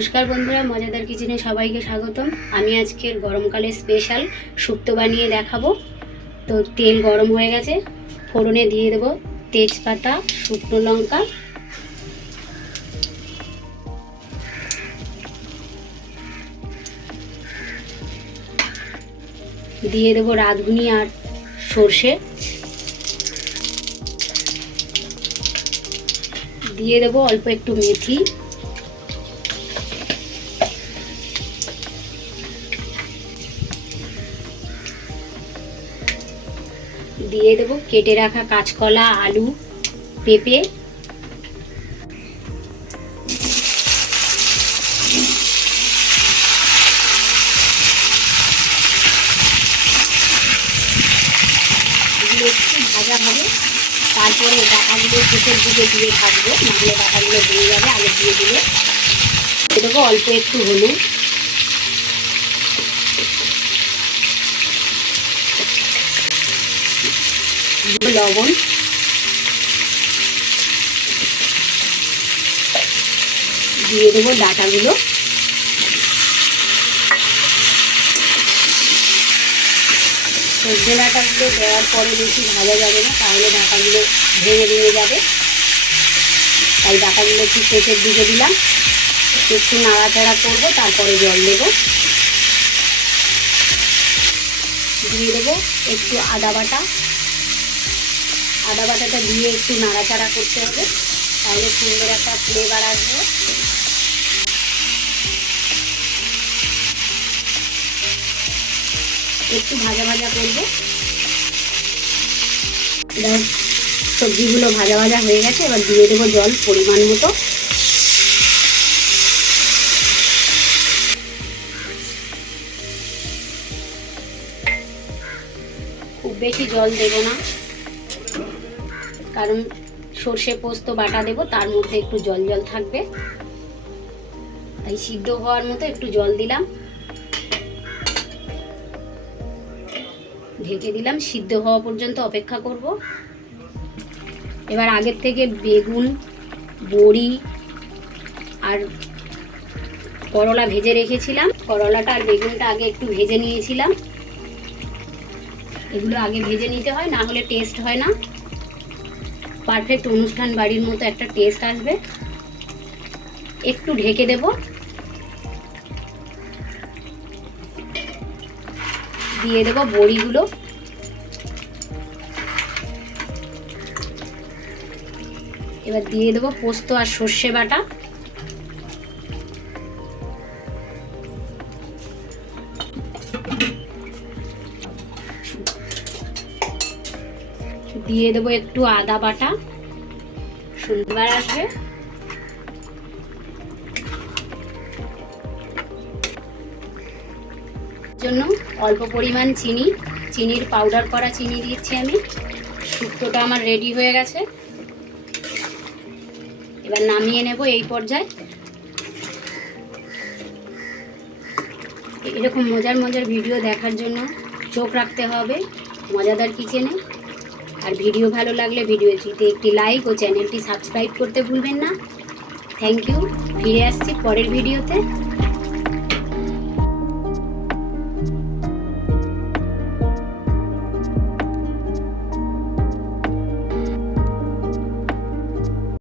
নমস্কার বন্ধুরা, মজাদার কিচেনে সবাইকে স্বাগতম। আমি আজকের গরমকালে স্পেশাল শুক্তো বানিয়ে দেখাবো। তো তেল গরম হয়ে গেছে, ফোড়নে দিয়ে দেবো তেজপাতা, শুকনো লঙ্কা, দিয়ে দেবো রাঁধুনি আর সর্ষে, দিয়ে দেবো অল্প একটু মেথি, দিয়ে দেবো কেটে রাখা কাঁচকলা, আলু, পেঁপে, এগুলো একটু ভাজা হবে। তারপরে ডাটাগুলো শেষের দিকে দিয়ে ভাজবো, নাহলে ডাটাগুলো ভেঙে যাবে আগে দিয়ে দিলে। দিয়ে দেবো অল্প একটু হলুদ, লবণ, দিয়ে দেবো ডাটাগুলো, সবজি ডাটাগুলো দেওয়ার পরে বেশি ভাজা যাবে না, তাহলে ডাটাগুলো ভেঙে যাবে। তাই ডাটাগুলো একটু শেষের দিকে দিলাম, একটু নাড়াচাড়া করবো, তারপরে জল দেবো। দিয়ে দেবো একটু আদা বাটাটা দিয়ে একটু নাড়াচাড়া করতে হবে, তাহলে সুন্দর একটা ফ্লেভার আসবে। একটু ভাজা করবো। এবার সবজিগুলো ভাজা হয়ে গেছে, এবার দিয়ে দেবো জল পরিমাণ মতো। খুব বেশি জল দেব না, কারণ সর্ষে পোস্ত বাটা দেবো, তার মধ্যে একটু জল থাকবে, তাই সিদ্ধ হওয়ার মতো একটু জল দিলাম। ঢেকে দিলাম, সিদ্ধ হওয়া পর্যন্ত অপেক্ষা করব। এবার আগের থেকে বেগুন, বড়ি আর করলা ভেজে রেখেছিলাম, করলাটা আর বেগুনটা আগে একটু ভেজে নিয়েছিলাম। এগুলো আগে ভেজে নিতে হয়, না হলে টেস্ট হয় না। পারফেক্ট অনুষ্ঠান বাড়ির মতো একটা টেস্ট আসবে। একটু ঢেকে দেব, দিয়ে দেব বড়িগুলো, এবার দিয়ে দেবো পোস্ত আর সর্ষে বাটা, দিয়ে দেবো একটু আদা বাটা, সুন্দর আসবে। জন্য অল্প পরিমাণ চিনির পাউডার করা চিনি দিচ্ছি আমি। শুক্তোটা আমার রেডি হয়ে গেছে, এবার নামিয়ে নেব। এই পর্যায়ে এরকম মজার ভিডিও দেখার জন্য চোখ রাখতে হবে মজাদার কিচেনে। আর ভিডিও ভালো লাগলে ভিডিওটিতে একটি লাইক ও চ্যানেলটি সাবস্ক্রাইব করতে ভুলবেন না। Thank you. ফিরে আসছি পরের ভিডিওতে।